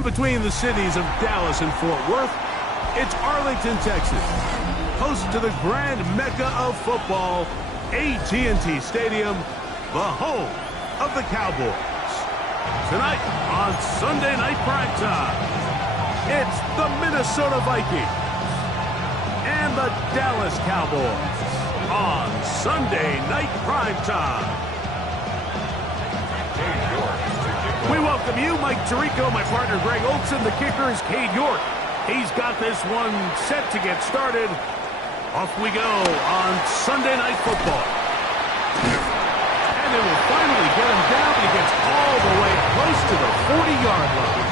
In between the cities of Dallas and Fort Worth, it's Arlington, Texas, host to the grand mecca of football, AT&T Stadium, the home of the Cowboys. Tonight on Sunday Night Primetime, it's the Minnesota Vikings and the Dallas Cowboys on Sunday Night Primetime. We welcome you, Mike Tirico, my partner Greg Olson. The kicker is Cade York. He's got this one set to get started. Off we go on Sunday Night Football. And they will finally get him down, but he gets all the way close to the 40-yard line.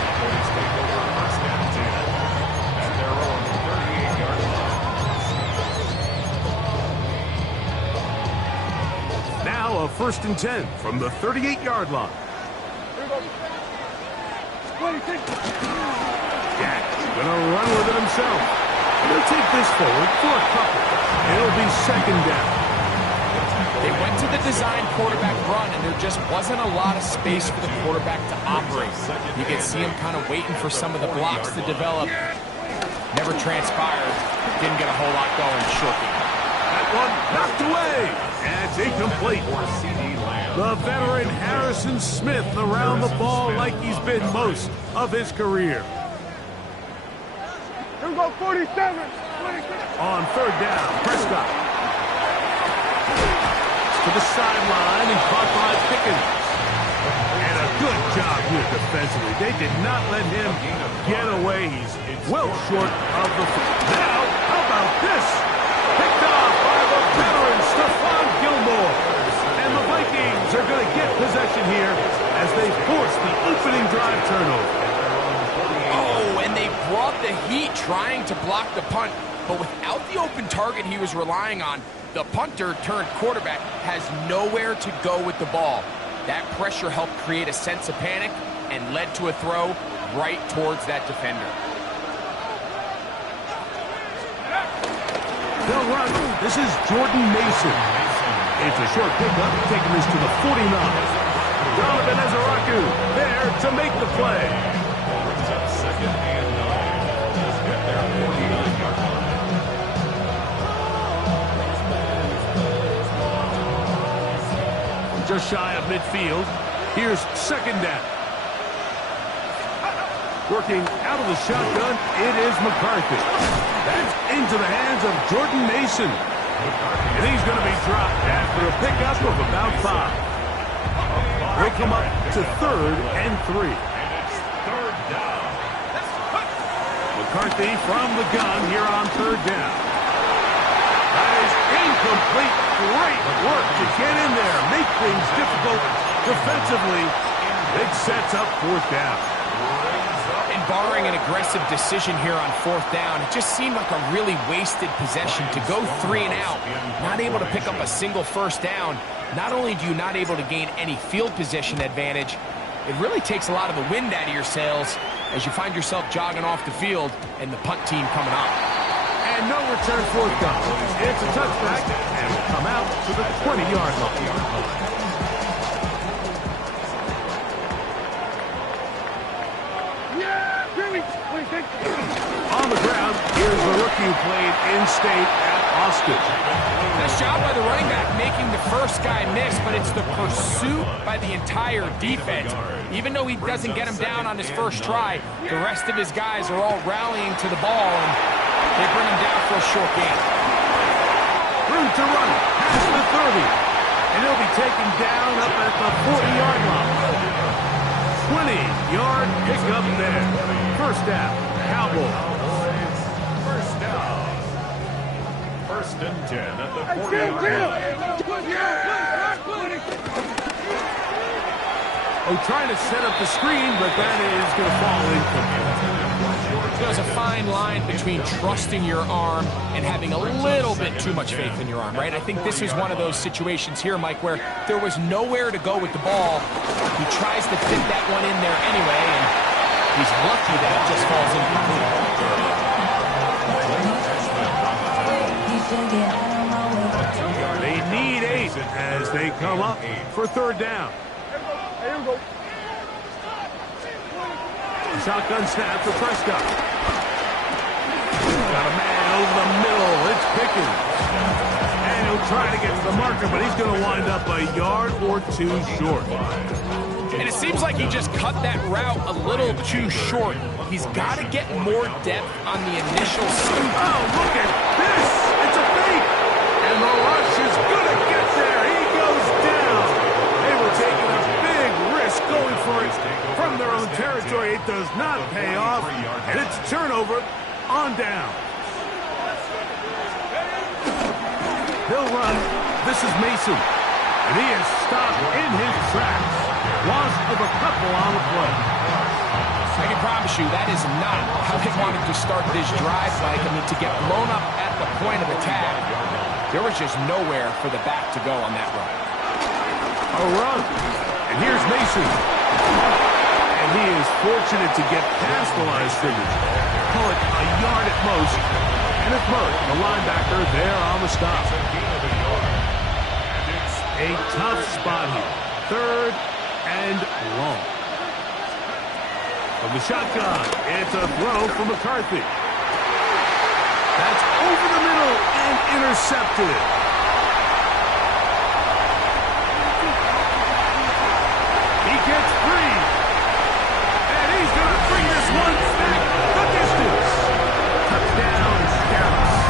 Now a 1st and 10 from the 38-yard line. Jack's gonna run with it himself. He'll take this forward for a couple. It'll be 2nd down. They went to the design quarterback run, and there just wasn't a lot of space for the quarterback to operate. You could see him kind of waiting for some of the blocks to develop. Never transpired. Didn't get a whole lot going. Short game. That one knocked away. And it's incomplete. The veteran Harrison Smith around the ball like he's been most of his career. Here we go, 47. On 3rd down, Prescott. To the sideline and caught by Pickens. And a good job here defensively. They did not let him get away. He's well short of the field. Now, how about this? Picked off by the veteran Stephon Gilmore. And the Vikings are going to get possession here as they force the opening drive turnover. Oh, and they brought the heat trying to block the punt, but without the open target he was relying on, the punter turned quarterback has nowhere to go with the ball. That pressure helped create a sense of panic and led to a throw right towards that defender. They'll run. This is Jordan Mason. It's a short pickup, taking this to the 49. Donovan Ezeraku there to make the play. Just shy of midfield. Here's 2nd down. Working out of the shotgun, it is McCarthy. That's into the hands of Jordan Mason. And he's going to be dropped after a pickup of about 5. We'll come up to 3rd and 3. McCarthy from the gun here on 3rd down. That is incomplete. Great work to get in there, make things difficult defensively. Big sets up 4th down. And barring an aggressive decision here on 4th down, it just seemed like a really wasted possession to go 3 and out, not able to pick up a single 1st down. Not only do you not able to gain any field position advantage, it really takes a lot of the wind out of your sails as you find yourself jogging off the field and the punt team coming up. And no return 4th down. It's a touchback and will come out to the 20-yard line. On the ground, here's the rookie who played in-state at Austin. Nice job by the running back making the first guy miss, but it's the pursuit by the entire defense. Even though he doesn't get him down on his first try, the rest of his guys are all rallying to the ball, and they bring him down for a short gain. Room to run past the 30, and he'll be taken down up at the 40-yard line. 20-yard pickup there. 1st down, Cowboys. 1st down. 1st and 10 at the 40-yard line. Oh, trying to set up the screen, but that is going to fall incomplete. There's a fine line between trusting your arm and having a little bit too much faith in your arm, right? I think this is one of those situations here, Mike, where there was nowhere to go with the ball. He tries to fit that one in there anyway, and he's lucky that it just falls incomplete. They need 8 as they come up for 3rd down. shotgun snap for Prescott. Got a man over the middle. It's Pickens. And he'll try to get to the marker, but he's going to wind up a yard or two short. And it seems like he just cut that route a little too short. He's got to get more depth on the initial scoop. Oh, look at this! It's a fake! And the rush is going to get there. He goes down. They were taking a big risk going for it from their own territory. It does not pay off, and it's a turnover on down. He'll run. This is Mason, and he is stopped in his tracks. Loss of a couple on the play. I can promise you that is not how they wanted to start this drive, Mike. I mean, to get blown up at the point of attack, there was just nowhere for the back to go on that run. A run. And here's Mason. And he is fortunate to get past the line of scrimmage. Call it a yard at most. And it's Murray, the linebacker, there on the stop. A tough spot here. Third and long. From the shotgun, it's a throw for McCarthy. That's over the middle and intercepted. He gets free. And he's going to bring this one back the distance. Touchdown, Scouts.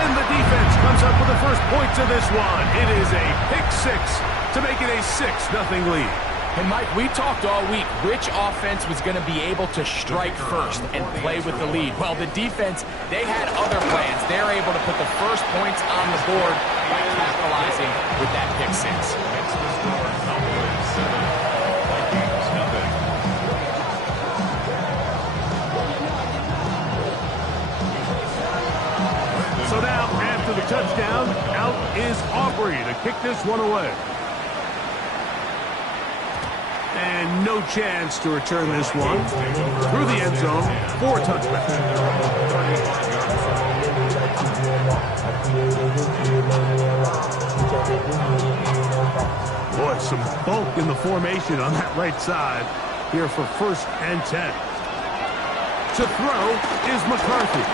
And the defense comes up with the first points of this one. It is a pick six to make it a 6-0 lead. And, Mike, we talked all week which offense was going to be able to strike first and play with the lead. Well, the defense, they had other plans. They're able to put the first points on the board by capitalizing with that pick six. So now, after the touchdown, out is Aubrey to kick this one away. And no chance to return this one through the end zone for a touchback. Boy, some bulk in the formation on that right side here for 1st and 10. To throw is McCarthy.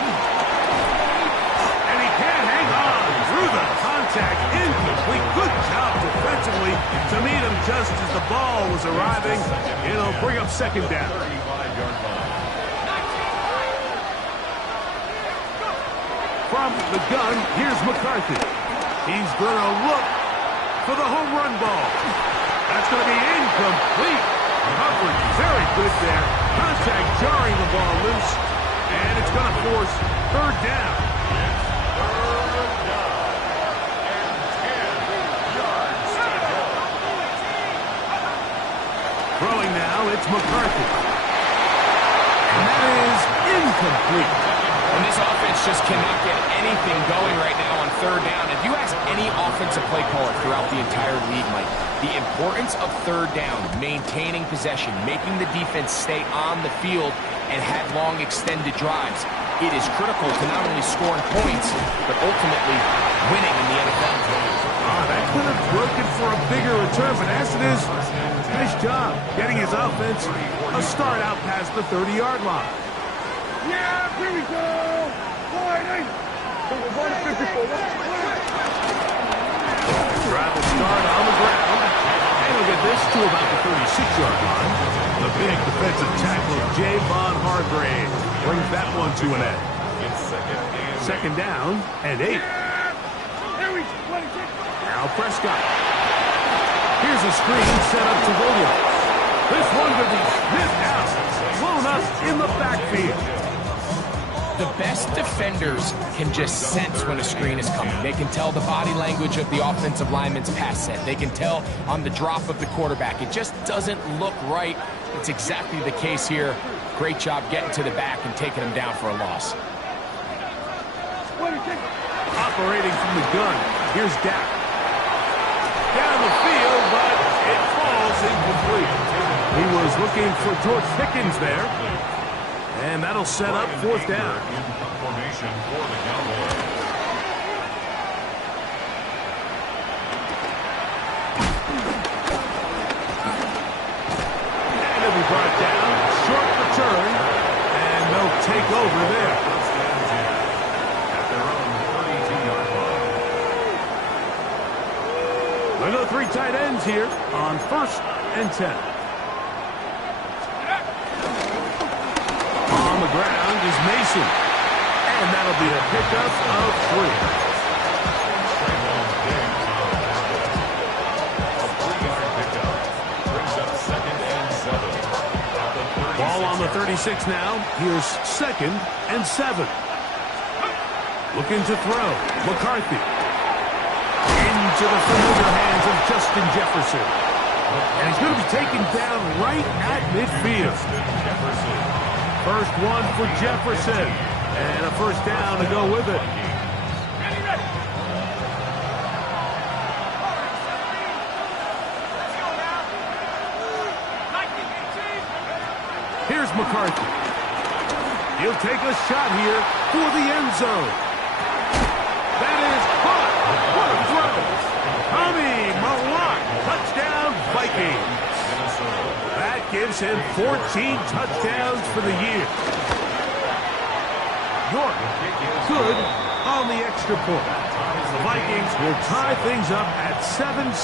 And he can't hang on through the contact. Incomplete. Good job defensively to meet him just as the ball was arriving. It'll bring up 2nd down. From the gun, here's McCarthy. He's going to look for the home run ball. That's going to be incomplete. Coverage very good there. Contact jarring the ball loose. And it's going to force 3rd down. Throwing now, it's McCarthy. And that is incomplete. And this offense just cannot get anything going right now on 3rd down. If you ask any offensive play caller throughout the entire league, Mike, the importance of 3rd down, maintaining possession, making the defense stay on the field and have long extended drives, it is critical to not only scoring points, but ultimately winning in the NFL. That could have broken for a bigger return, but as it is, nice job getting his offense a start out past the 30-yard line. Yeah, here we go. Drive will start on the ground. And we'll get this to about the 36-yard line. The big defensive tackle, Javon Hargrave, brings that one to an end. 2nd down and 8. Now Prescott. Here's a screen set up to Williams. This one could be sniffed out, blown up in the backfield. The best defenders can just sense when a screen is coming. They can tell the body language of the offensive lineman's pass set. They can tell on the drop of the quarterback. It just doesn't look right. It's exactly the case here. Great job getting to the back and taking him down for a loss. Operating from the gun, here's Dak. Down the field, but it falls incomplete. He was looking for George Pickens there. And that'll set up 4th down. Formation for the Cowboys. over there. At their own 32-yard line. We'll go 3 tight ends here on 1st and 10. On the ground is Mason. And that'll be a pickup of 3. Ball on the 36 now. Here's 2nd and 7. Looking to throw. McCarthy. Into the familiar hands of Justin Jefferson. And he's going to be taken down right at midfield. First one for Jefferson. And a first down to go with it. Here's McCarthy. He'll take a shot here for the end zone. That is caught. What a throw. Tommy Malott, touchdown Vikings. That gives him 14 touchdowns for the year. York, good on the extra point. The Vikings will tie things up at 7-7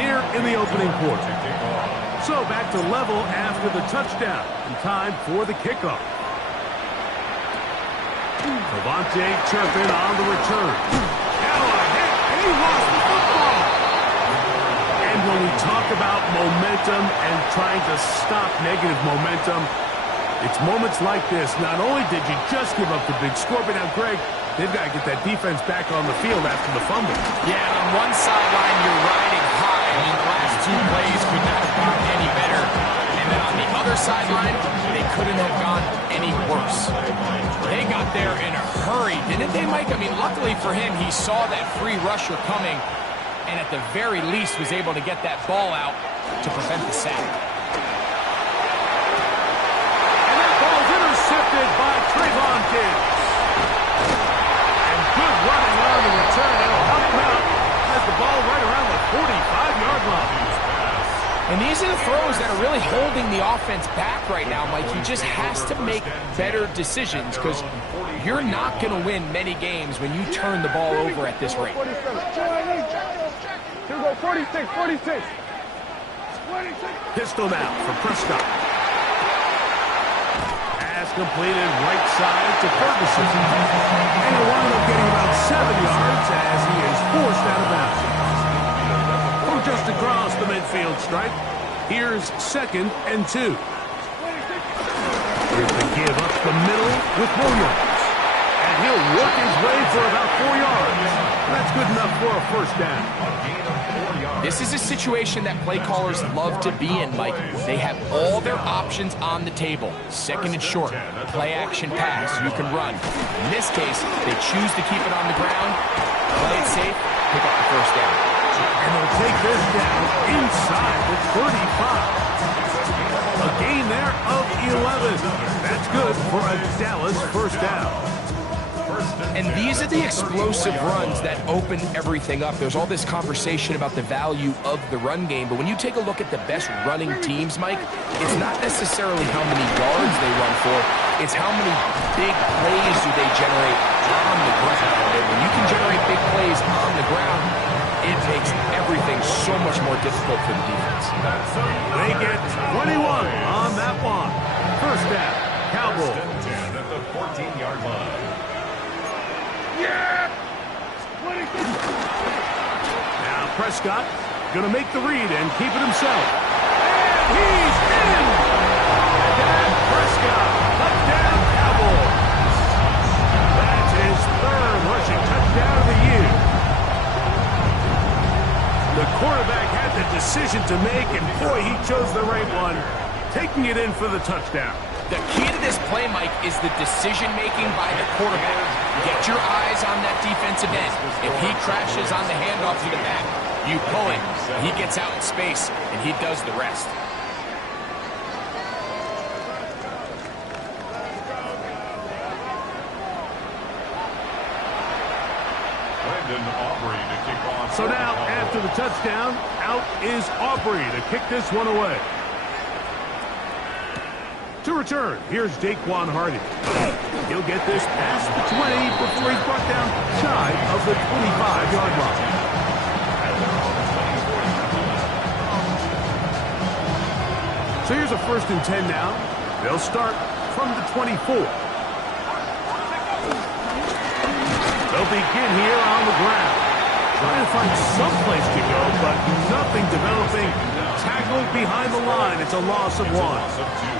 here in the opening quarter. So back to level after the touchdown. And time for the kickoff. Devontae Turpin on the return. Now a hit, and he lost the football. And when we talk about momentum and trying to stop negative momentum, it's moments like this. Not only did you just give up the big score, but now, Greg, they've got to get that defense back on the field after the fumble. Yeah, and on one sideline, you're riding high. I mean, the last 2 plays could not have gone any better. And then on the other sideline, they couldn't have gone any worse. They got there in a hurry, didn't they, Mike? I mean, luckily for him, he saw that free rusher coming, and at the very least was able to get that ball out to prevent the sack. Intercepted by Trayvon Diggs. And good running on the return. That'll help him out. Has the ball right around the 45-yard line. And these are the throws that are really holding the offense back right now, Mike. He just has to make better decisions because you're not going to win many games when you turn the ball over at this rate. 46. Pistol now for Prescott. Completed right side to Ferguson. And he'll wind up getting about 7 yards as he is forced out of bounds. From just across the midfield stripe, here's 2nd and 2. Here's the give up the middle with Williams. And he'll work his way for about 4 yards. That's good enough for a first down. This is a situation that play callers love to be in, Mike. They have all their options on the table. 2nd and short, play action pass, you can run. In this case, they choose to keep it on the ground, play it safe, pick up the first down. And they'll take this down inside the 35. A gain there of 11. That's good for a Dallas first down. And these are the explosive runs that open everything up. There's all this conversation about the value of the run game, but when you take a look at the best running teams, Mike, it's not necessarily how many yards they run for, it's how many big plays do they generate on the ground. And when you can generate big plays on the ground, it makes everything so much more difficult for the defense. They get 21 on that one. First down, Cowboys. At the 14-yard line. Now Prescott going to make the read and keep it himself. And he's in! Dak Prescott, touchdown Cowboys. That's his 3rd rushing touchdown of the year. The quarterback had the decision to make, and boy, he chose the right one, taking it in for the touchdown. The key to this play, Mike, is the decision-making by the quarterback. Get your eyes on that defensive end. If he crashes on the handoff to the back, you pull it. He gets out in space, and he does the rest. So now, after the touchdown, out is Aubrey to kick this one away. To return, here's Daquan Hardy. He'll get this past the 20 before he's brought down shy of the 25-yard line. So here's a 1st and 10 now. They'll start from the 24. They'll begin here on the ground. Trying to find some place to go, but nothing developing. Tackled behind the line. It's a loss of 1.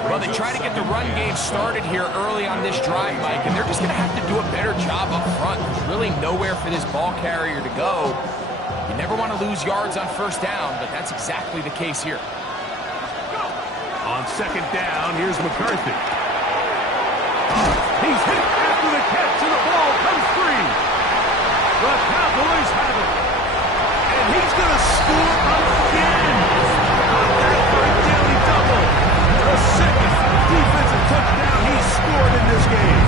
Well, they try to get the run game started here early on this drive, Mike, and they're just going to have to do a better job up front. There's really nowhere for this ball carrier to go. You never want to lose yards on 1st down, but that's exactly the case here. On 2nd down, here's McCarthy. He's hit after the catch, and the ball comes free. The Cowboys have it. And he's going to score again. Got that for a daily double. The 2nd defensive touchdown he's scored in this game.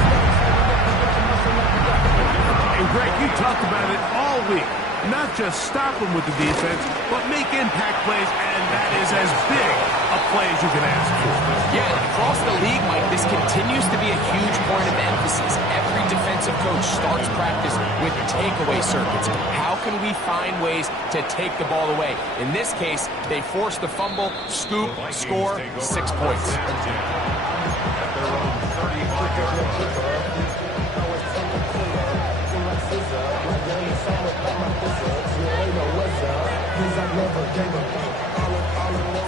And Greg, you talked about it all week. Not just stop him with the defense, but make impact plays, and that is as big a play as you can ask for. Yeah, across the league, Mike, this continues to be a huge point of emphasis. Every defensive coach starts practice with takeaway circuits. How can we find ways to take the ball away? In this case, they force the fumble, scoop, score, 6 points.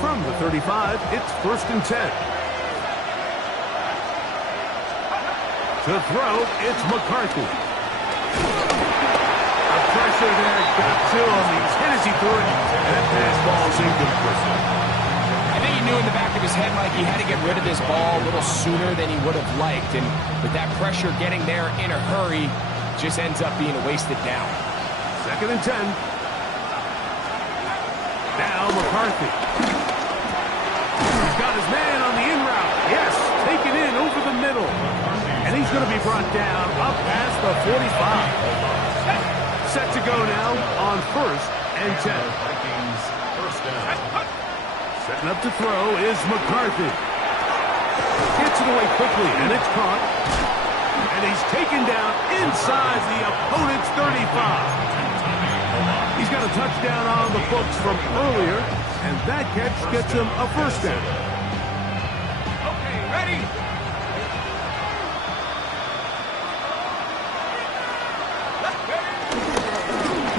From the 35, it's 1st and 10. To throw, it's McCarthy. The pressure there got to him. He's hit as he threw it, and that pass ball's incomplete. I think he knew in the back of his head, Mike, he had to get rid of this ball a little sooner than he would have liked. And with that pressure getting there in a hurry, just ends up being a wasted down. 2nd and 10. Now McCarthy. He's got his man on the in route. Yes, taken in over the middle. And he's going to be brought down up past the 45. Set to go now on 1st and 10. Setting up to throw is McCarthy. Gets it away quickly, and it's caught. And he's taken down inside the opponent's 35. He's got a touchdown on the books from earlier, and that catch gets him a 1st down. Okay, ready?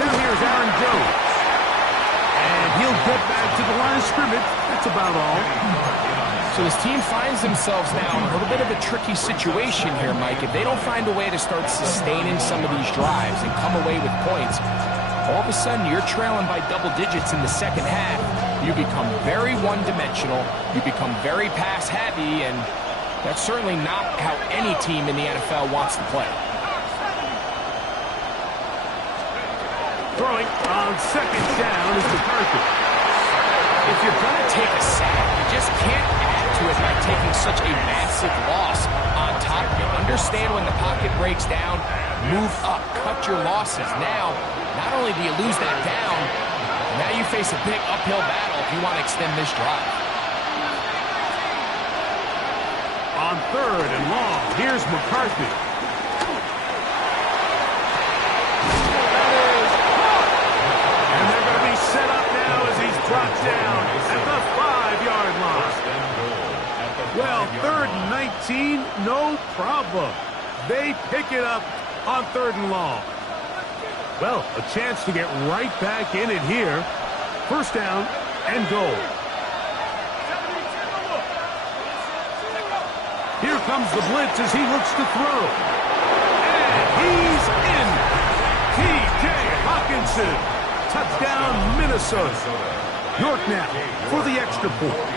Now here's Aaron Jones. And he'll get back to the line of scrimmage. That's about all. So this team finds themselves now in a little bit of a tricky situation here, Mike. If they don't find a way to start sustaining some of these drives and come away with points, all of a sudden you're trailing by double digits in the 2nd half. You become very one-dimensional. You become very pass-heavy, and that's certainly not how any team in the NFL wants to play. Throwing on 2nd down is McCarthy. If you're going to take a sack, you just can't add to it by taking such a massive loss on top of it. Understand when the pocket breaks down, move up, cut your losses. Now, not only do you lose that down, now you face a big uphill battle if you want to extend this drive. On 3rd and long, here's McCarthy. And they're going to be set up now as he's brought down at the 5-yard line. Well, 3rd and 19, no problem. They pick it up on 3rd and long. Well, a chance to get right back in it here. 1st down and goal. Here comes the blitz as he looks to throw. And he's in. T.J. Hawkinson. Touchdown, Minnesota. York now for the extra point.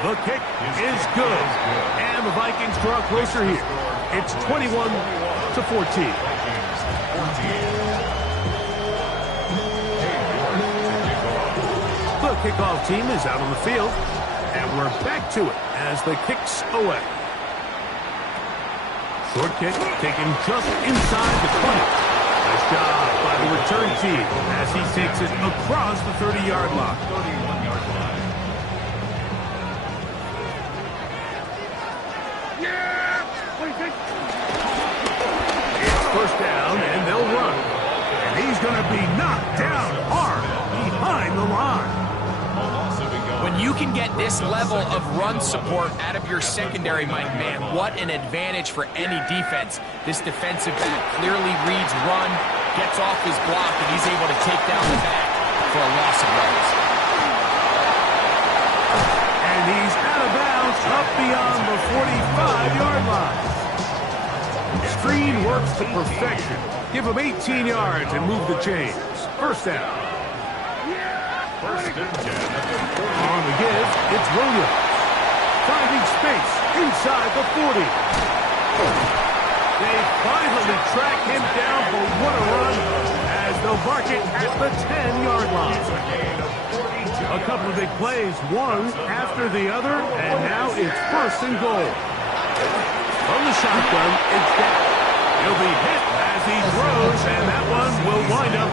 The kick is good. And the Vikings draw closer here. It's 21-14. The kickoff team is out on the field. And we're back to it as the kick's away. Short kick taken just inside the 20. As job by the return team as he takes it across the 30-yard line. 31-yard line. It's first down, and they'll run. And he's going to be knocked down hard behind the line. When you can get this level of run support out of your secondary, Mike, man, what an advantage for any defense. This defensive back clearly reads run, gets off his block, and he's able to take down the back for a loss of yards. And he's out of bounds up beyond the 45-yard line. Screen works to perfection. Give him 18 yards and move the chains. First down. First and 10 at the 40. On the give, it's Williams. Finding space inside the 40. They finally track him down, but what a run as they'll mark it at the 10-yard line. A couple of big plays, one after the other, and now it's first and goal. From the shotgun, it's down. He'll be hit as he throws, and that one will wind up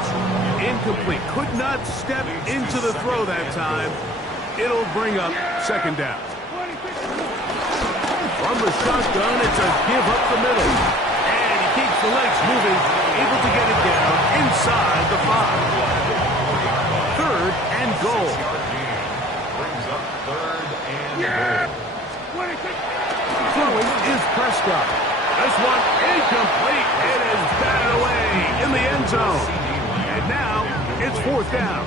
incomplete. Could not step into the throw that time. It'll bring up second down. From the shotgun, it's a give up the middle. And he keeps the legs moving, able to get it down inside the 5. Third and goal. Brings up third and goal. Throwing is Prescott. This one incomplete. It is batted away in the end zone. And now it's fourth down.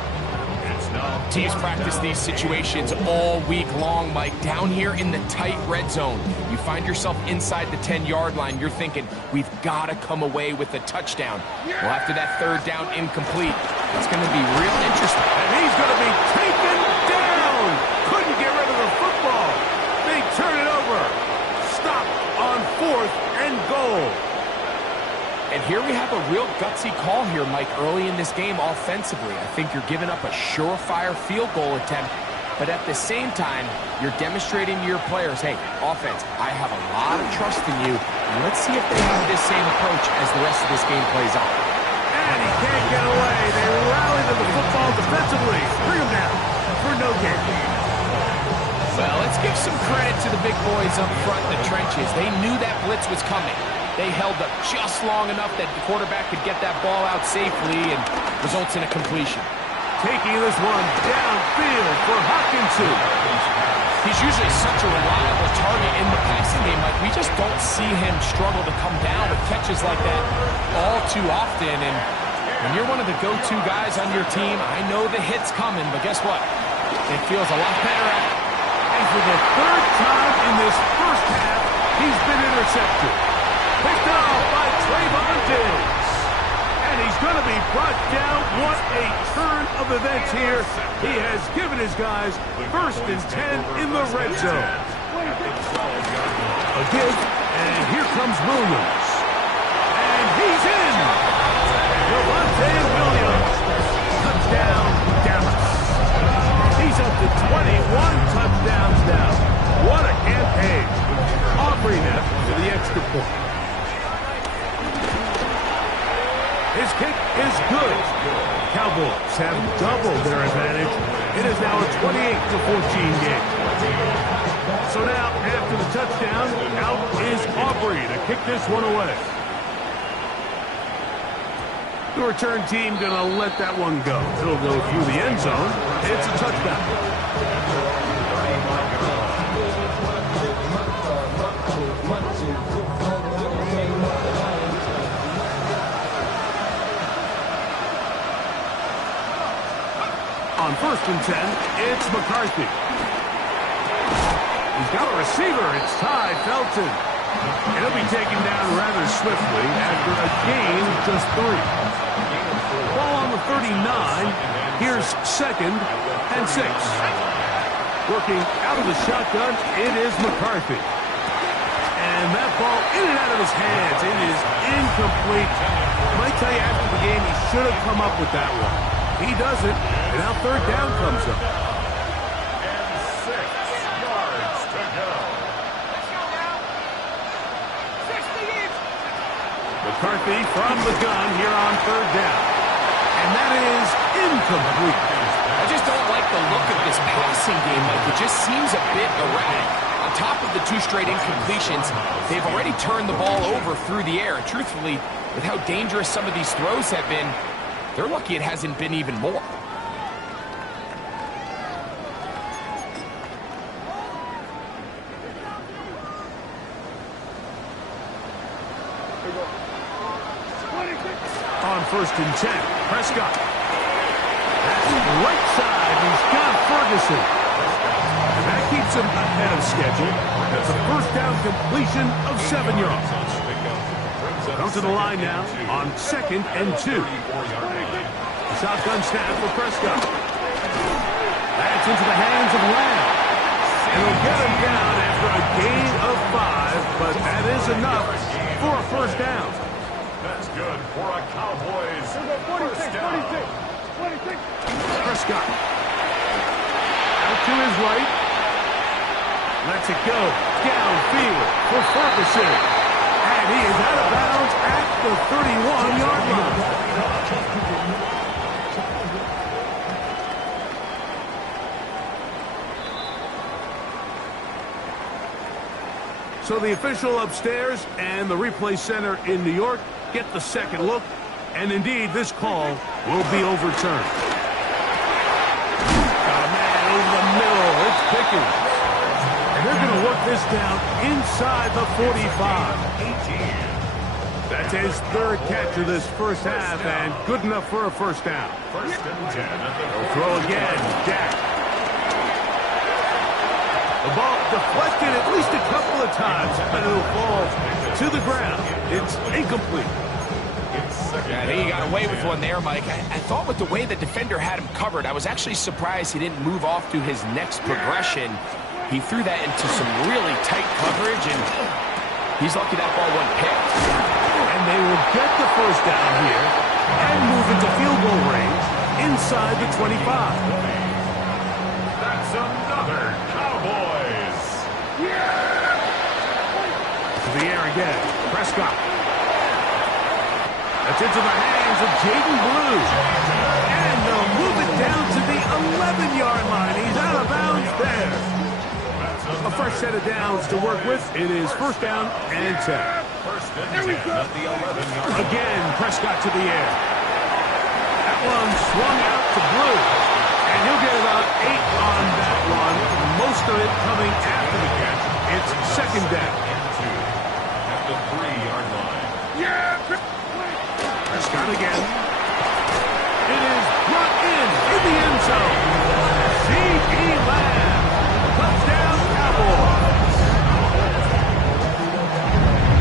Teams practice these situations all week long, Mike. Down here in the tight red zone, you find yourself inside the 10-yard line. You're thinking, we've got to come away with a touchdown. Well, after that third down incomplete, it's going to be real interesting. And he's going to be taken down. Couldn't get rid of the football. They turn it over. Stop on fourth and goal. And here we have a real gutsy call here, Mike, early in this game offensively. I think you're giving up a surefire field goal attempt, but at the same time, you're demonstrating to your players, hey, offense, I have a lot of trust in you. Let's see if they have this same approach as the rest of this game plays out. And he can't get away. They rally to the football defensively. Bring him down for no gain. Well, let's give some credit to the big boys up front in the trenches. They knew that blitz was coming. They held up just long enough that the quarterback could get that ball out safely and results in a completion. Taking this one downfield for Hawkinson. He's usually such a reliable target in the passing game. Like, we just don't see him struggle to come down with catches like that all too often. And when you're one of the go-to guys on your team, I know the hit's coming, but guess what? It feels a lot better after. And for the third time in this first half, he's been intercepted. Picked off by Trayvon Diggs. And he's going to be brought down. What a turn of events here. He has given his guys first and 10 in the red zone. A give, and here comes Williams. And he's in. Javonte Williams. Touchdown, Dallas. He's up to 21 touchdowns now. What a campaign. Offering that for the extra point. His kick is good. Cowboys have doubled their advantage. It is now a 28-14 game. So now, after the touchdown, out is Aubrey to kick this one away. The return team going to let that one go. It'll go through the end zone. It's a touchdown. On first and 10, it's McCarthy. He's got a receiver. It's Ty Felton. And he'll be taken down rather swiftly after a gain of just 3. Ball on the 39. Here's second and 6. Working out of the shotgun, it is McCarthy. And that ball in and out of his hands. It is incomplete. I might tell you after the game, he should have come up with that one. He doesn't, and now third down comes up. And 6 yards to go. Let's go now. 60 each. The McCarthy from the gun here on third down. And that is incomplete. I just don't like the look of this passing game, Mike. It just seems a bit erratic. On top of the 2 straight incompletions, they've already turned the ball over through the air. And truthfully, with how dangerous some of these throws have been, they're lucky it hasn't been even more. On 1st and 10, Prescott. That's right side. He's got Ferguson. And that keeps him ahead of schedule. That's a first down completion of 7 yards. Come to the line now on 2nd and 2. Shotgun snap for Prescott. That's into the hands of Lamb. And he'll get him down after a gain of 5, but that is enough for a first down. That's good for a Cowboys first down. Prescott. Out to his right. Lets it go. Downfield for Ferguson. And he is out of bounds at the 31-yard line. So the official upstairs and the replay center in New York get the second look, and indeed this call will be overturned. Got a man over the middle. It's Pickens. And they're going to work this down inside the 45. That's his 3rd catch of this first half, and good enough for a first down. First and 10. They'll throw again. Dak. The ball deflected at least a couple of times, but it'll fall to the ground. It's incomplete. Yeah, I think he got away with one there, Mike. I thought with the way the defender had him covered, I was actually surprised he didn't move off to his next progression. He threw that into some really tight coverage, and he's lucky that ball wasn't picked. And they will get the first down here and move into field goal range inside the 25. That's another Cowboys. To the air again. Prescott. That's into the hands of Jaden Blue. And they'll move it down to the 11-yard line. He's out of bounds there. A fresh set of downs to work with. It is first down and 10. First and 10 at the 11-yard line. Again, Prescott to the air. That one swung out to Blue. And he'll get about 8 on that one. Most of it coming after the catch. It's second down. At the 3-yard line. Prescott again. It is brought in the end zone. C.D. Lamb. Touchdown, Cowboys.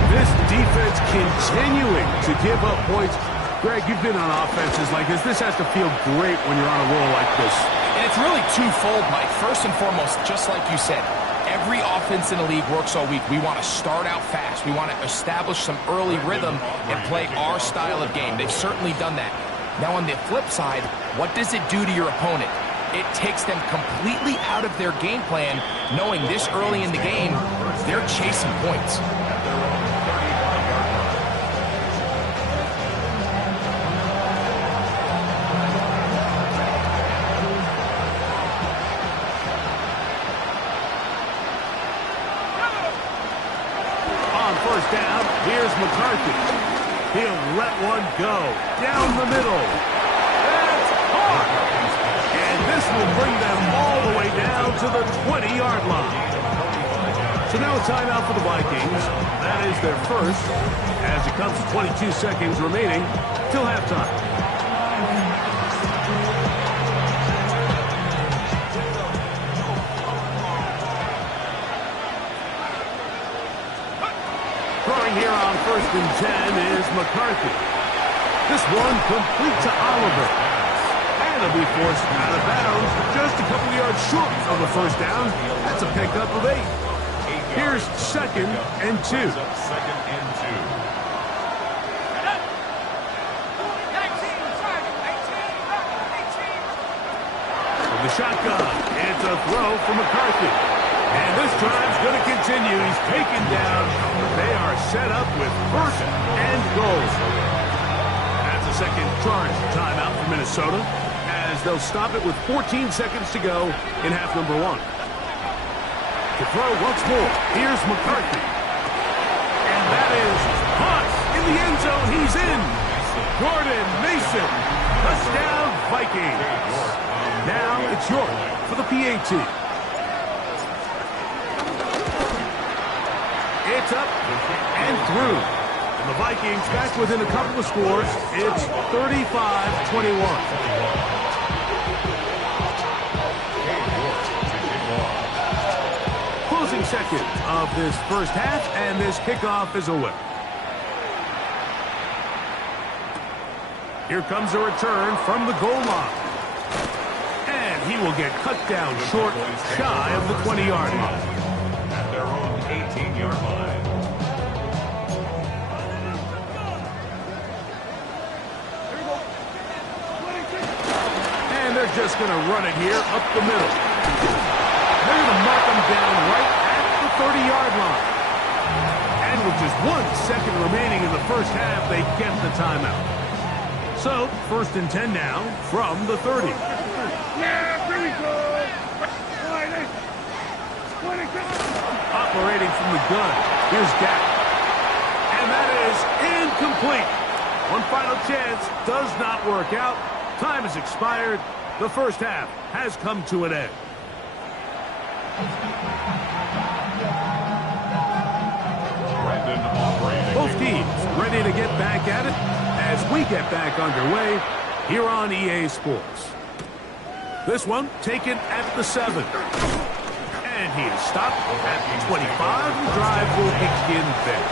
This defense continuing to give up points. Greg, you've been on offenses like this. This has to feel great when you're on a roll like this. And it's really twofold, Mike. First and foremost, just like you said, every offense in the league works all week. We want to start out fast. We want to establish some early rhythm and play our style of game. They've certainly done that. Now, on the flip side, what does it do to your opponent? It takes them completely out of their game plan, knowing this early in the game, they're chasing points. First down, here's McCarthy. He'll let one go down the middle. That's hard. And this will bring them all the way down to the 20-yard line. So now a timeout for the Vikings. That is their first, as it comes to 22 seconds remaining till halftime. Here on 1st and 10 is McCarthy. This one complete to Oliver. And he'll be forced out of bounds just a couple yards short of the first down. That's a pickup of 8. Here's 2nd and 2. Second and 2. From the shotgun, it's a throw for McCarthy. And this drive's going to continue. He's taken down. They are set up with first and goal. That's a second charge timeout for Minnesota, as they'll stop it with 14 seconds to go in half number one. To throw once more, here's McCarthy. And that is caught in the end zone. He's in. Jordan Mason. Touchdown, Vikings. Now it's York for the PAT. It's up and through. And the Vikings back within a couple of scores. It's 35-21. Closing seconds of this first half, and this kickoff is away. Here comes a return from the goal line. And he will get cut down short, shy of the 20-yard line. At their own 18-yard line. And they're just going to run it here up the middle. They're going to mark them down right at the 30-yard line. And with just 1 second remaining in the first half, they get the timeout. So, first and 10 now from the 30. Operating from the gun, here's Dak. And that is incomplete. One final chance does not work out. Time has expired. The first half has come to an end. Both teams ready to get back at it as we get back underway here on EA Sports. This one taken at the 7. And he is stopped at the 25. The drive will begin there.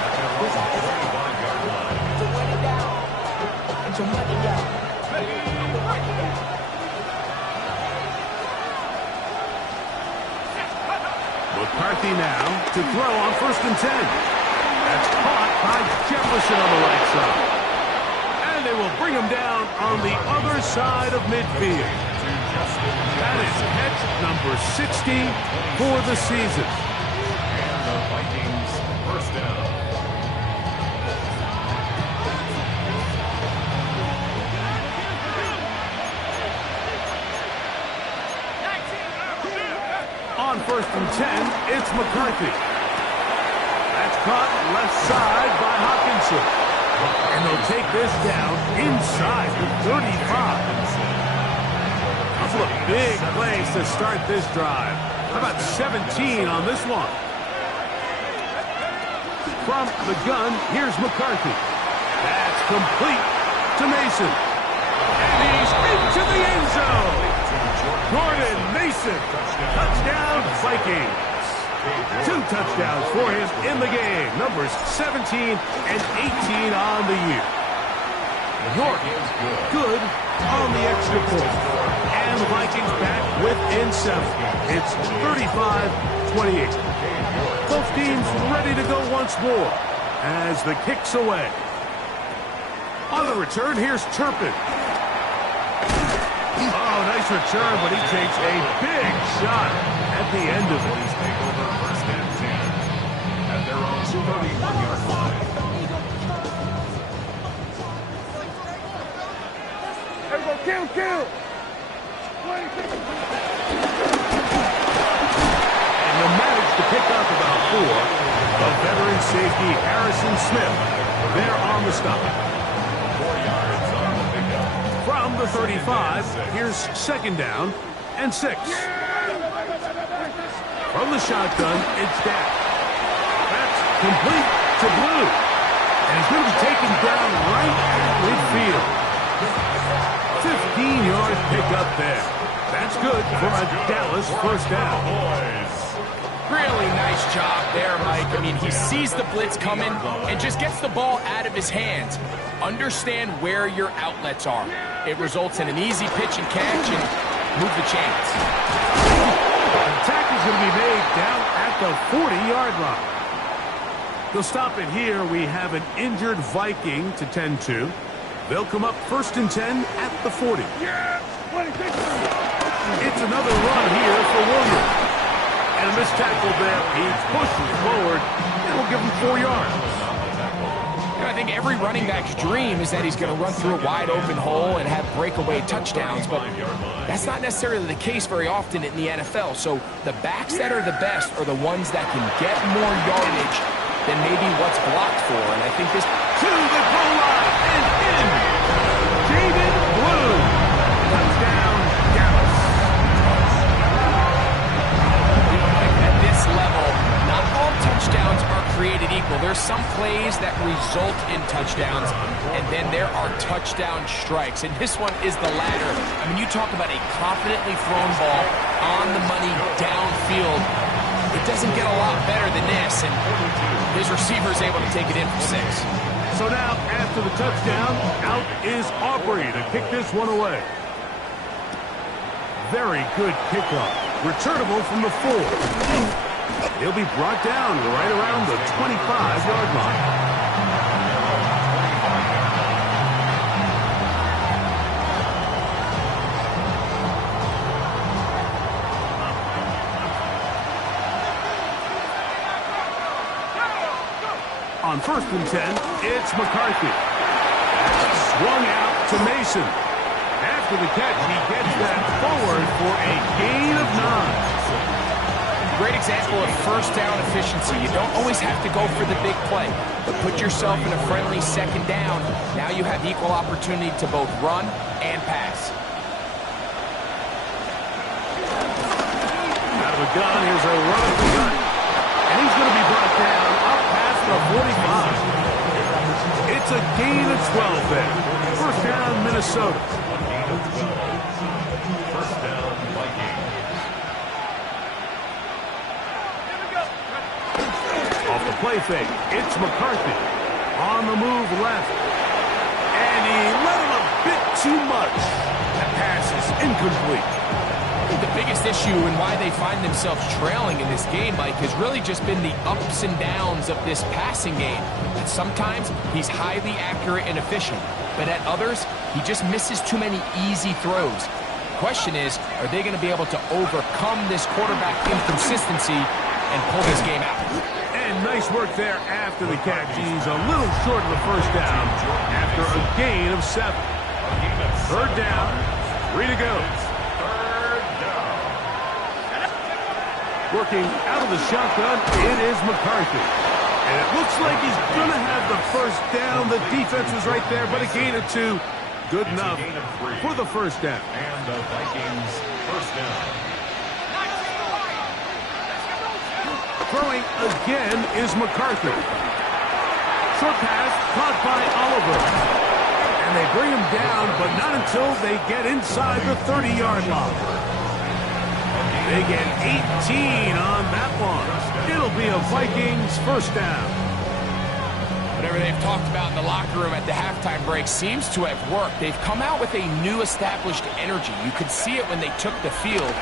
McCarthy now to throw on first and 10. That's caught by Jefferson on the right side. And they will bring him down on the other side of midfield. That is catch number 60 for the season. And the Vikings first down. On first and 10, it's McCarthy. That's caught left side by Hawkinson. And they'll take this down inside the 35. Couple of big plays to start this drive. How about 17 on this one? From the gun, here's McCarthy. That's complete to Mason. And he's into the end zone. Jordan Mason. Touchdown, Vikings. 2 touchdowns for him in the game. Numbers 17 and 18 on the year. York good on the extra point. And the Vikings back within 7. It's 35-28. Both teams ready to go once more as the kick's away. On the return, here's Turpin. Oh, nice return, but he takes a big shot at the end of it. Take over first and 10 at their own 31-yard line. Kill! And they'll manage to pick up about 4 of veteran safety Harrison Smith. They're on the stop. 4 yards on the pickup. From the 35, here's second down and 6. From the shotgun, it's Dak. That's complete to Blue. And he's going to be taken down right at midfield. 15-yard pickup there. That's good for a Dallas first down. Really nice job there, Mike. I mean, he sees the blitz coming and just gets the ball out of his hands. Understand where your outlets are. It results in an easy pitch and catch and move the chains. The tackle is going to be made down at the 40-yard line. They'll stop it here. We have an injured Viking to tend to. They'll come up first and 10 at the 40. It's another run here for Williams. And a missed tackle there. He pushes forward. It'll give him 4 yards. I think every running back's dream is that he's going to run through a wide open hole and have breakaway touchdowns, but that's not necessarily the case very often in the NFL. So the backs that are the best are the ones that can get more yardage than maybe what's blocked for. And I think this to the goal line and in. David Blue. Touchdown, Dallas. At this level, not all touchdowns are created equal. There's some plays that result in touchdowns, and then there are touchdown strikes. And this one is the latter. I mean, you talk about a confidently thrown ball on the money downfield. It doesn't get a lot better than this, and his receiver is able to take it in for 6. So now, after the touchdown, out is Aubrey to kick this one away. Very good kickoff. Returnable from the 4. He'll be brought down right around the 25-yard line. On 1st and 10, it's McCarthy. Swung out to Mason. After the catch, he gets that forward for a gain of 9. Great example of first down efficiency. You don't always have to go for the big play, but put yourself in a friendly 2nd down. Now you have equal opportunity to both run and pass. Out of the gun, here's a run of the gun. And he's going to be brought down up past the 45. It's a gain of 12 there. First down, Minnesota. First down, Vikings. Off the play fake, it's McCarthy. On the move left. And he let him a bit too much. That pass is incomplete. The biggest issue and why they find themselves trailing in this game, Mike, has really just been the ups and downs of this passing game. And sometimes he's highly accurate and efficient, but at others, he just misses too many easy throws. The question is, are they going to be able to overcome this quarterback inconsistency and pull this game out? And nice work there after the catch. He's a little short of the first down after a gain of 7. 3rd down, 3 to go. Working out of the shotgun, it is McCarthy. And it looks like he's going to have the first down. The defense was right there, but a gain of 2. Good enough for the first down. And the Vikings first down. Throwing again is McCarthy. Short pass caught by Oliver. And they bring him down, but not until they get inside the 30-yard line. They get 18 on that one. It'll be a Vikings first down. Whatever they've talked about in the locker room at the halftime break seems to have worked. They've come out with a new established energy. You could see it when they took the field.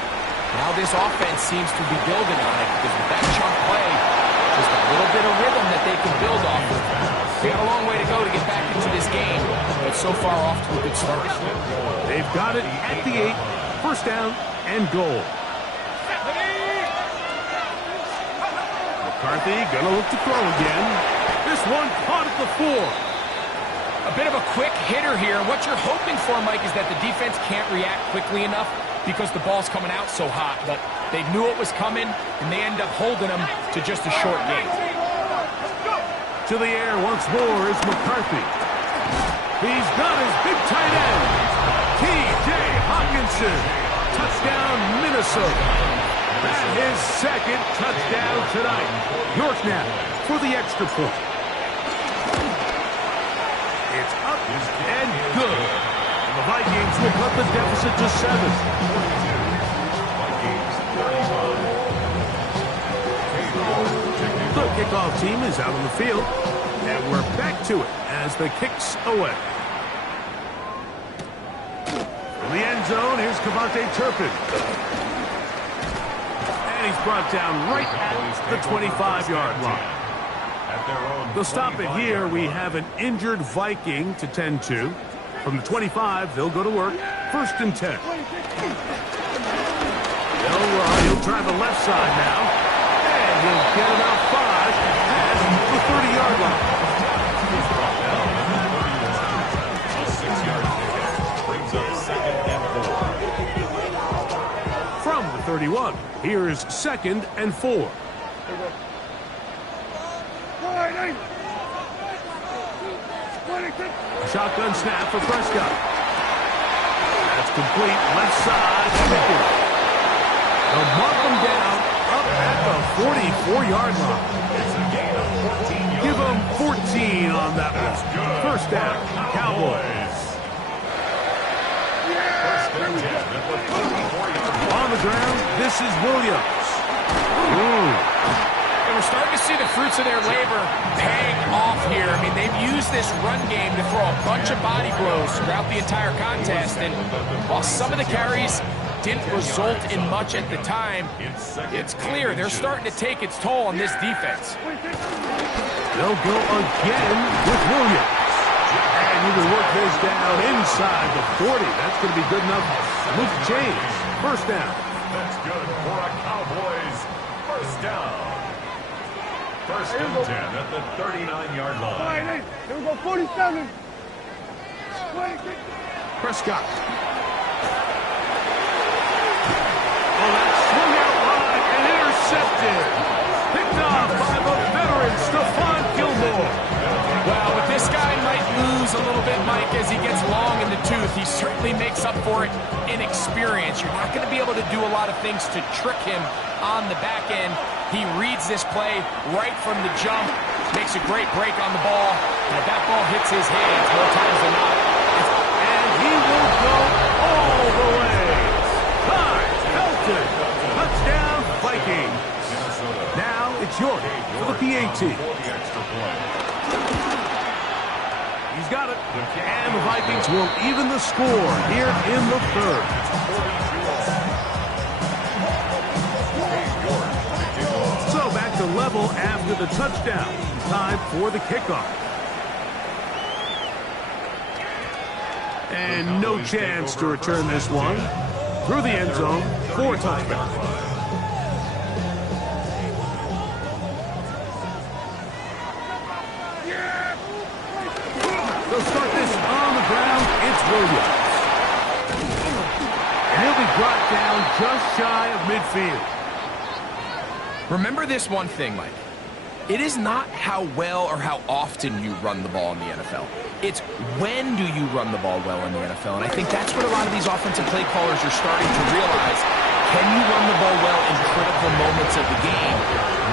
Now this offense seems to be building on it because with that chunk play, just a little bit of rhythm that they can build off of. They got a long way to go to get back into this game, but so far off to a good start. They've got it at the 8, first down and goal. McCarthy gonna look to throw again. This one caught at the 4. A bit of a quick hitter here. What you're hoping for, Mike, is that the defense can't react quickly enough because the ball's coming out so hot. But they knew it was coming, and they end up holding them to just a short gain. To the air once more is McCarthy. He's got his big tight end, T.J. Hawkinson. Touchdown, Minnesota. That's his 2nd touchdown tonight. York now for the extra point. It's up and good. And the Vikings will cut the deficit to 7. The kickoff team is out on the field, and we're back to it as the kick's away. In the end zone, here's Cavante Turpin. And he's brought down right at the 25-yard line. They'll stop it here. We have an injured Viking to tend to. From the 25, they'll go to work. 1st and 10. He'll try the left side now. And he'll get about 5 past the 30-yard line. He's brought down at the 31. A 6-yard pickup brings up 2nd and 4. From the 31, here's 2nd and 4. Shotgun snap for Prescott. That's complete. Left side. They'll mark him down up at the 44-yard line. Give him 14 on that one. First down, Cowboys. On the ground, this is Williams. And we're starting to see the fruits of their labor paying off here. I mean, they've used this run game to throw a bunch of body blows throughout the entire contest. And while some of the carries didn't result in much at the time, it's clear they're starting to take its toll on this defense. They'll go again with Williams. And you can work this down inside the 40. That's going to be good enough to move the chains. First down. That's good for a Cowboys first down. First and 10 at the 39-yard line. Here we go, 47. Prescott. Oh, that swung out wide and intercepted. Picked off by the veteran, Stephon Gilmore. Well, with this guy might lose a little bit, Mike, as he gets long in the tooth. He certainly makes up for it in experience. You're not going to be able to do a lot of things to trick him on the back end. He reads this play right from the jump, makes a great break on the ball, and if that ball hits his hands more times than not, and he will go all the way. Time, Felton, touchdown, Vikings. Now it's York for the PAT. He's got it, and the Vikings will even the score here in the third. So back to level after the touchdown. Time for the kickoff. And no chance to return this one. Through the end zone for a touchdown. They'll start this on the ground. It's Williams. And he'll be brought down just shy of midfield. remember this one thing, Mike. It is not how well or how often you run the ball in the NFL. It's when do you run the ball well in the NFL. And I think that's what a lot of these offensive play callers are starting to realize. Can you run the ball well in critical moments of the game?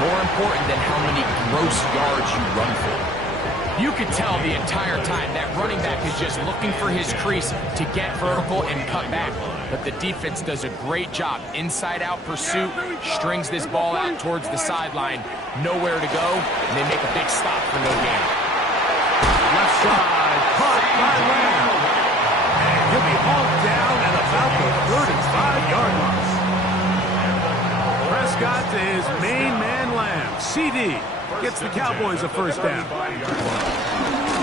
More important than how many gross yards you run for. You could tell the entire time that running back is just looking for his crease to get vertical and cut back. But the defense does a great job. Inside-out pursuit, strings this ball out towards the sideline. Nowhere to go, and they make a big stop for no gain. Left side, caught by Lamb. And he'll be hauled down at about the 35-yard line. Prescott to his main man, Lamb. CD gets the Cowboys a first down.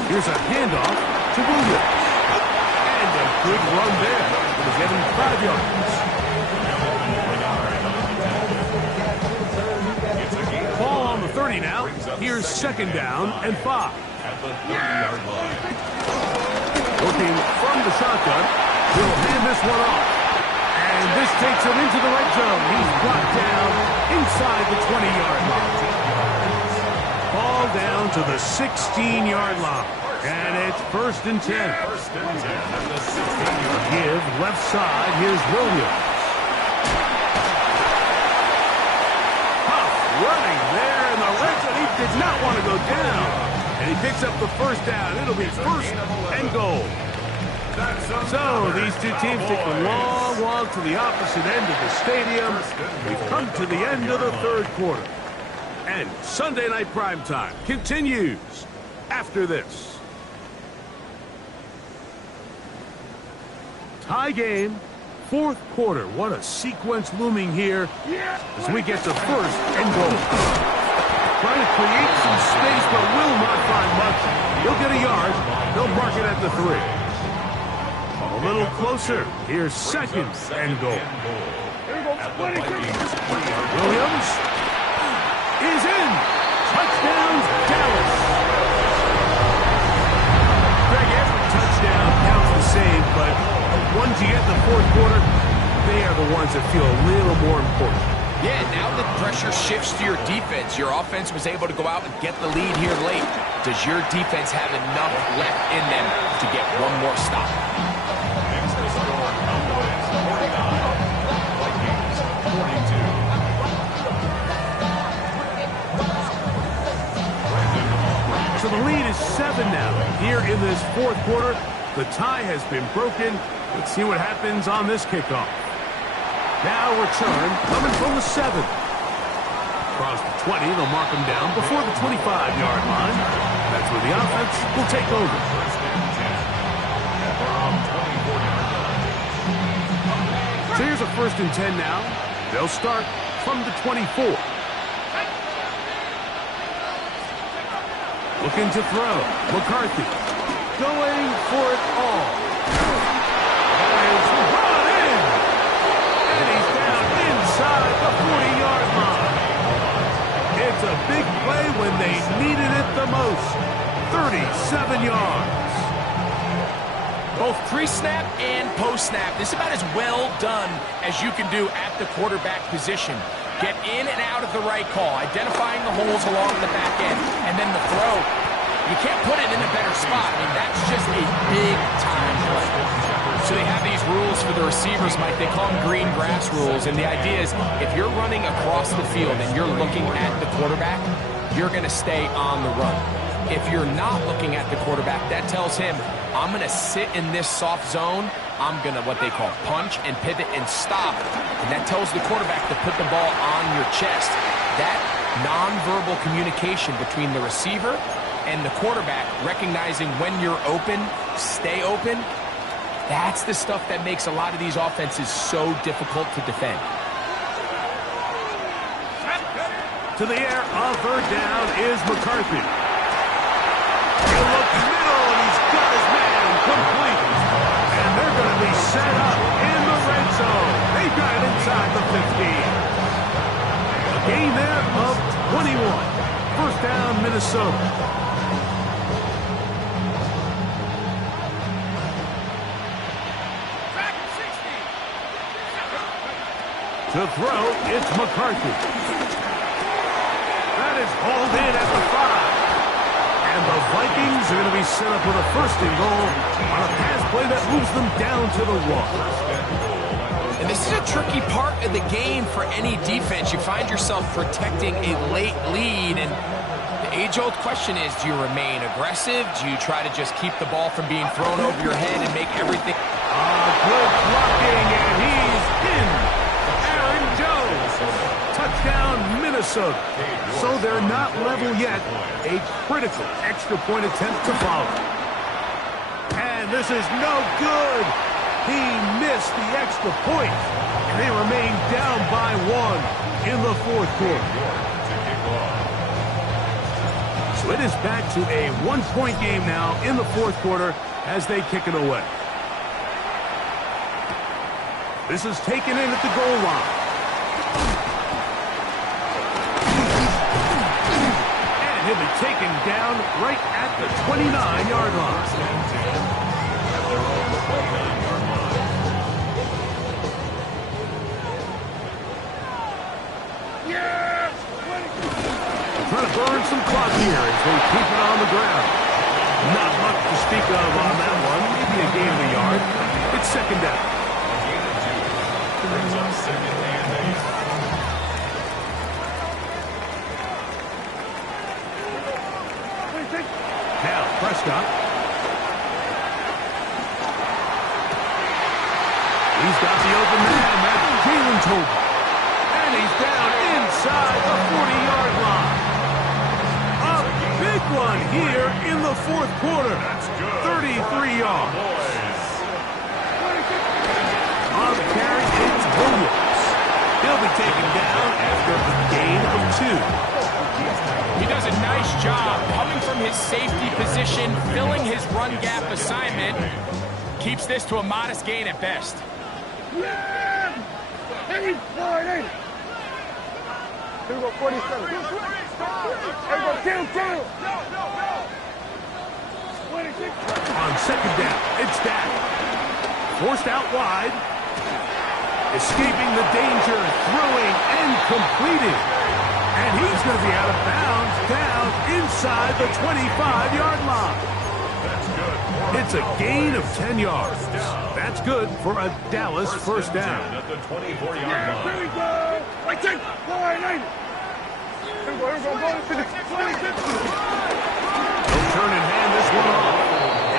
Here's a handoff to Williams. And a good run there. It'll get him 5 yards. Ball on the 30 now. Here's second down and 5. Looking from the shotgun. He'll hand this one off. And this takes him into the red zone. He's brought down inside the 20-yard line. Ball down to the 16-yard line. And it's first and 10. First and 10 at the 16-yard line. Give left side. Here's Williams. Huff running there in the red zone. He did not want to go down. And he picks up the first down. It'll be first and goal. So these two teams take a long walk to the opposite end of the stadium. We've come to the end of the third quarter. And Sunday Night Primetime continues after this. Tie game, fourth quarter. What a sequence looming here as we get to first and goal. Trying to create some space, but will not find much. He'll get a yard. They'll mark it at the 3. A little closer. Here's second and goal. Williams is in. Touchdown, Dallas. Greg, every touchdown counts the same, but the ones you get in the fourth quarter, they are the ones that feel a little more important. Yeah, now the pressure shifts to your defense. Your offense was able to go out and get the lead here late. Does your defense have enough left in them to get one more stop? Next to score, Cowboys 49, Vikings 42. So the lead is 7 now. Here in this fourth quarter, the tie has been broken. Let's see what happens on this kickoff. Now return coming from the 7. Across the 20, they'll mark him down before the 25-yard line. That's where the offense will take over. First and 10 from 24-yard line. So here's a first and 10 now. They'll start from the 24. Looking to throw. McCarthy going for it all. Is brought in. And he's down inside the 40-yard line. It's a big play when they needed it the most. 37 yards. Both pre-snap and post-snap. This is about as well done as you can do at the quarterback position. Get in and out of the right call, identifying the holes along the back end, and then the throw. You can't put it in a better spot. I mean, that's just a big-time play. So they have these rules for the receivers, Mike. They call them green grass rules, and the idea is if you're running across the field and you're looking at the quarterback, you're going to stay on the run. If you're not looking at the quarterback, that tells him, I'm going to sit in this soft zone. I'm going to, what they call, punch and pivot and stop. And that tells the quarterback to put the ball on your chest. That nonverbal communication between the receiver and the quarterback, recognizing when you're open, stay open, that's the stuff that makes a lot of these offenses so difficult to defend. To the air, on third down is McCarthy. He'll look middle, and he's got his man complete. And they're going to be set up in the red zone. They've got it inside the 15. A gain there of 21. First down, Minnesota. To throw, it's McCarthy. That is hauled in at the 5. And the Vikings are going to be set up with a first and goal on a pass play that moves them down to the 1. And this is a tricky part of the game for any defense. You find yourself protecting a late lead, and the age-old question is, do you remain aggressive? Do you try to just keep the ball from being thrown over your head and make everything... Good blocking, and he's in. Aaron Jones. Touchdown, Minnesota. So they're not level yet. A critical extra point attempt to follow. And this is no good. He missed the extra point. And they remain down by 1 in the fourth quarter. So it is back to a 1-point game now in the fourth quarter as they kick it away. This is taken in at the goal line. And he'll be taken down right at the 29-yard line. Trying to burn some clock here as they keep it on the ground. Not much to speak of on that one. Maybe a gain of a yard. It's second down. Brings up second and 8. Now, Prescott. He's got the open man. That's Jalen Tobin. And he's down inside the 40-yard line. A big one here in the fourth quarter. That's good. 33 yards. On the carry, it's Williams. He'll be taken down after a gain of 2. He does a nice job coming from his safety position, filling his run gap assignment. Keeps this to a modest gain at best. Yeah! Hey, boy, here we go, 47. Here we go, kill. On second down, it's Dak. Forced out wide. Escaping the danger, throwing and completing. And he's going to be out of bounds down inside the 25-yard line. That's good. It's a gain of 10 yards. That's good for a Dallas first down. At the 24-yard Here line. we go. Right there. Here we go. Go to the 26. He'll turn and hand this one off.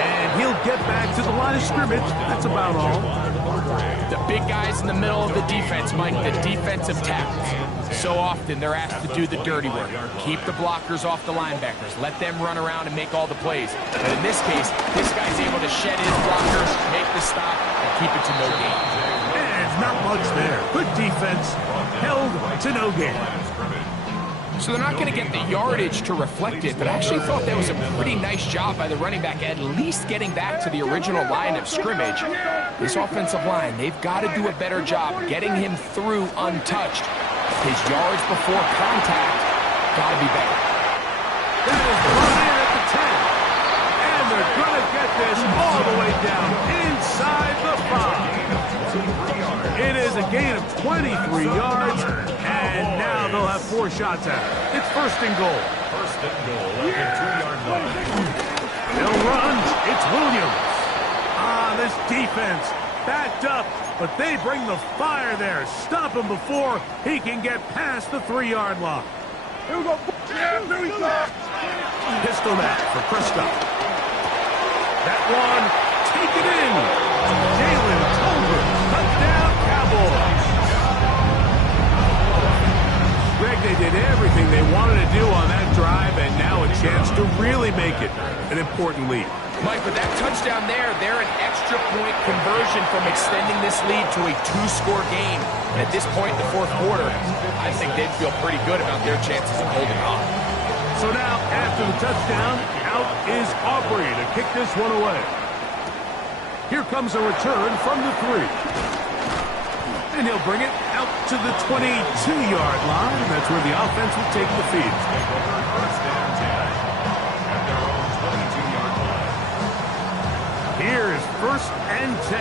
And he'll get back to the line of scrimmage. That's about all. The big guys in the middle of the defense, Mike, the defensive tackles. So often they're asked to do the dirty work. Keep the blockers off the linebackers. Let them run around and make all the plays. But in this case, this guy's able to shed his blockers, make the stop, and keep it to no gain. And not much there. Good defense. Held to no gain. So they're not going to get the yardage to reflect it, but I actually thought that was a pretty nice job by the running back, at least getting back to the original line of scrimmage. This offensive line, they've got to do a better job getting him through untouched. His yards before contact got to be better. That is brought in at the 10. And they're going to get this all the way down inside the 5. It is a gain of 23 yards, and now they'll have 4 shots at it. It's first and goal. First and goal at the 2-yard line. They'll run. It's Williams. This defense backed up, but they bring the fire there. Stop him before he can get past the 3-yard line. Here we go. Yeah, here we go. Pistol that for Prescott. That one, take it in. Jalen Tolbert, touchdown Cowboys. Greg, they did everything they wanted to do on that drive, and now a chance to really make it an important lead. Mike, with that touchdown there, they're an extra point conversion from extending this lead to a 2-score game. And at this point in the fourth quarter, I think they'd feel pretty good about their chances of holding on. So now, after the touchdown, out is Aubrey to kick this one away. Here comes a return from the 3. And he'll bring it out to the 22-yard line. That's where the offense will take the feed. First and 10 at their own 22-yard line. Here is first and 10.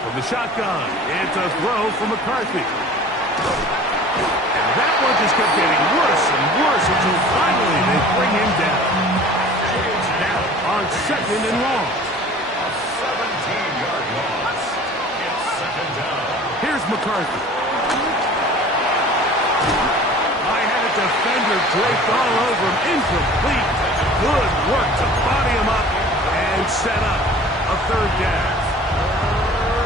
From the shotgun, it's a throw from McCarthy. And that one just kept getting worse and worse until finally they bring him down. Now on second and long. 17-yard loss. It's second down. Here's McCarthy. I had a defender draped all over him. Incomplete. Good work to body him up and set up a third down.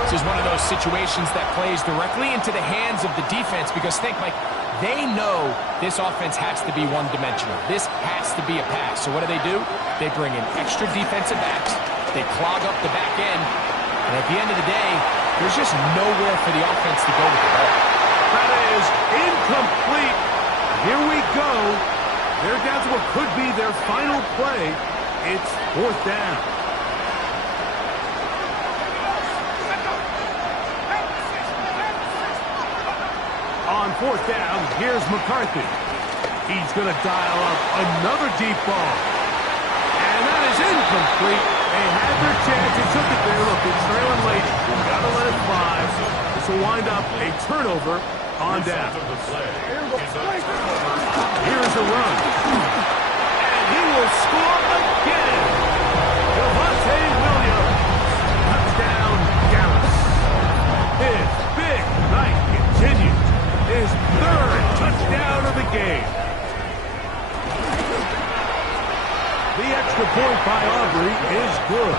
This is one of those situations that plays directly into the hands of the defense, because think, Mike, they know this offense has to be one-dimensional. This has to be a pass. So what do? They bring in extra defensive backs. They clog up the back end. And at the end of the day, there's just nowhere for the offense to go with the ball. That is incomplete. Here we go. They're down to what could be their final play. It's fourth down. On fourth down, here's McCarthy. He's going to dial up another deep ball. And that is incomplete. They had their chance. They took it there. Look, it's trailing late. Got to let it fly. This will wind up a turnover on down. Here's a run. And he will score again. Devontae Williams. Touchdown, Dallas. His big night continues. His third touchdown of the game. The extra point by Aubrey is good.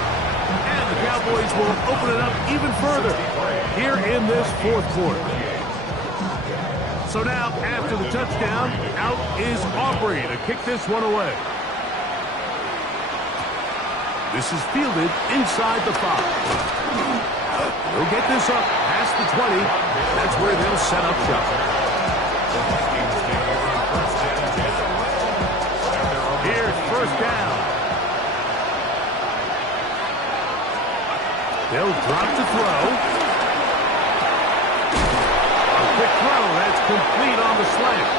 And the Cowboys will open it up even further here in this fourth quarter. So now, after the touchdown, out is Aubrey to kick this one away. This is fielded inside the 5. They'll get this up past the 20. That's where they'll set up shop. Here's first down. throw. A quick throw. That's complete on the slant.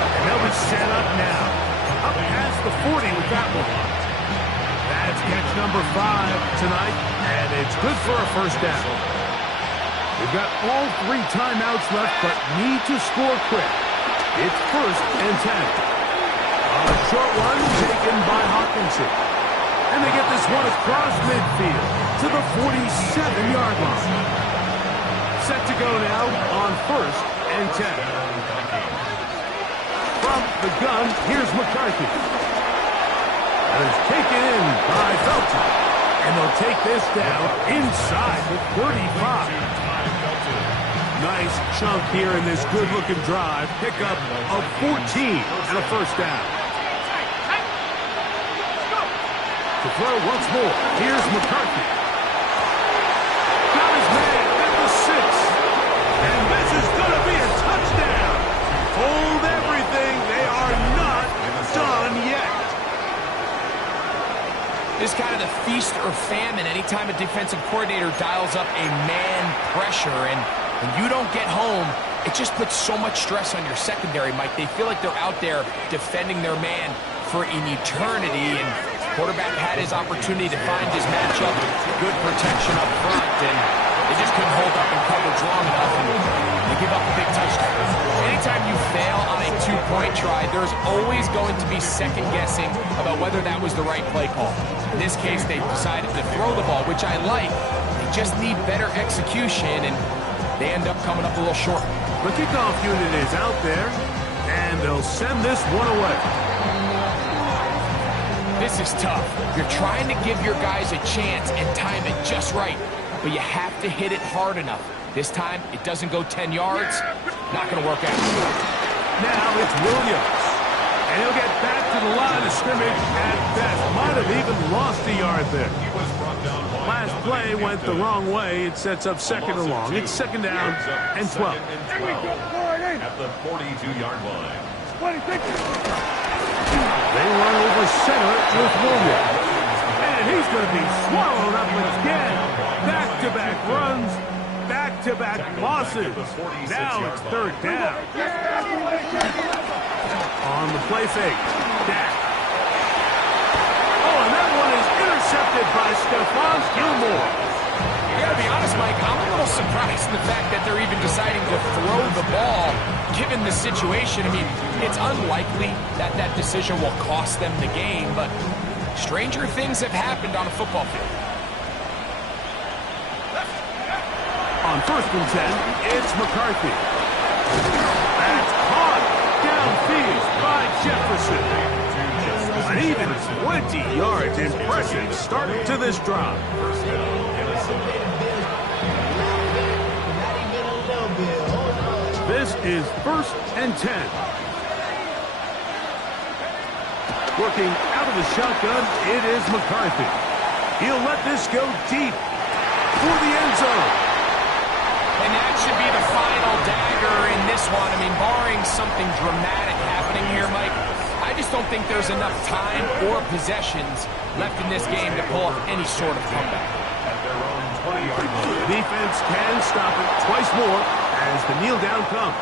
And they'll be set up now. Up past the 40 with that one. That's catch number 5 tonight, and it's good for a first down. We've got all 3 timeouts left, but need to score quick. It's 1st and 10. A short one taken by Hawkinson. And they get this one across midfield to the 47-yard line. Set to go now on 1st and 10. From the gun, here's McCarthy. That is taken in by Felton. And they'll take this down inside the 35. Nice chunk here in this good-looking drive. Pickup of 14 and a first down. To throw once more. Here's McCarthy. Got his man at the 6. And this is going to be a touchdown. Hold everything. They are not done yet. This is kind of the feast or famine anytime a defensive coordinator dials up a man pressure. And when you don't get home, it just puts so much stress on your secondary, Mike. They feel like they're out there defending their man for an eternity. And quarterback had his opportunity to find his matchup. Good protection up front. And they just couldn't hold up in coverage long enough. And they give up a big touchdown. Anytime you fail on a 2-point try, there's always going to be second guessing about whether that was the right play call. In this case, they decided to throw the ball, which I like. They just need better execution, and they end up coming up a little short. The kickoff unit is out there, and they'll send this one away. This is tough. You're trying to give your guys a chance and time it just right, but you have to hit it hard enough. This time, it doesn't go 10 yards. Not going to work out. Now it's Williams. And he'll get back to the line of scrimmage at best. Might have even lost a yard there. Last play went the wrong way. It sets up 2nd and long. It's 2nd down and 12. At the 42-yard line. They run over center with Williams. And he's going to be swallowed up again. Back-to-back runs. Back-to-back losses. Now it's 3rd down. On the play fake. Dak. Oh, and that one is intercepted by Stephon Gilmore. I gotta be honest, Mike, I'm a little surprised in the fact that they're even deciding to throw the ball, given the situation. I mean, it's unlikely that that decision will cost them the game, but stranger things have happened on a football field. On 1st and 10, it's McCarthy. That's caught downfield by Jefferson. An even 20 yards. Impressive start to this drive. This is 1st and 10. Working out of the shotgun, it is McCarthy. He'll let this go deep for the end zone. And that should be the final dagger in this one. I mean, barring something dramatic happening here, Mike, I just don't think there's enough time or possessions left in this game to pull off any sort of comeback. At their own 20-yard line. The defense can stop it twice more as the kneel down comes.